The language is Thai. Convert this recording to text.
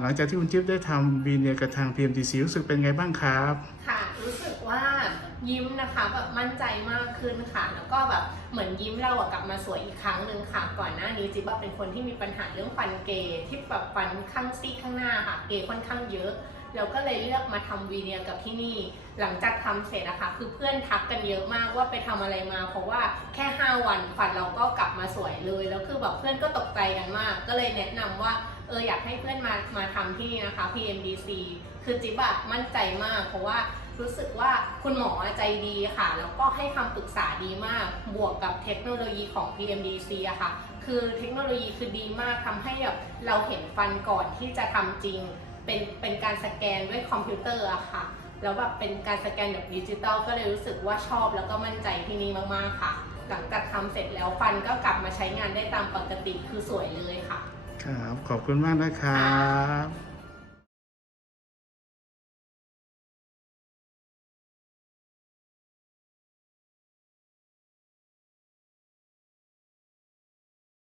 หลังจากที่คุณจิ๊บได้ทำวีเนียกับทาง PMDC รู้สึกเป็นไงบ้างครับ ค่ะ รู้สึกว่ายิ้มนะคะแบบมั่นใจมากขึ้นค่ะ แล้วก็แบบเหมือนยิ้มเราอะกลับมาสวยอีกครั้งหนึ่งค่ะ ก่อนหน้านี้จิ๊บเป็นคนที่มีปัญหาเรื่องฟันเกย์ที่แบบฟันข้างซีกข้างหน้าค่ะ เกย์ค่อนข้างเยอะ เราก็เลยเลือกมาทำวีเนียกับที่นี่ หลังจากทำเสร็จอะคะ คือเพื่อนทักกันเยอะมากว่าไปทำอะไรมา เพราะว่าแค่ 5 วันฟันเราก็กลับมาสวยเลย แล้วคือแบบเพื่อนก็ตกใจกันมาก ก็เลยแนะนำว่าเอออยากให้เพื่อนมามาทำที่นี่นะคะ PMDC คือจิ๊บอะมั่นใจมาก เพราะว่ารู้สึกว่าคุณหมอใจดีค่ะ แล้วก็ให้คำปรึกษาดีมาก บวกกับเทคโนโลยีของ PMDC อะค่ะ คือเทคโนโลยีคือดีมากทำให้แบบเราเห็นฟันก่อนที่จะทำจริง เป็นเป็นการสแกนด้วยคอมพิวเตอร์อะค่ะ แล้วแบบเป็นการสแกนแบบดิจิตอลก็เลยรู้สึกว่าชอบแล้วก็มั่นใจที่นี่มากๆค่ะ หลังจากทำเสร็จแล้วฟันก็กลับมาใช้งานได้ตามปกติคือสวยเลยค่ะ ครับ ขอบคุณมากนะครับ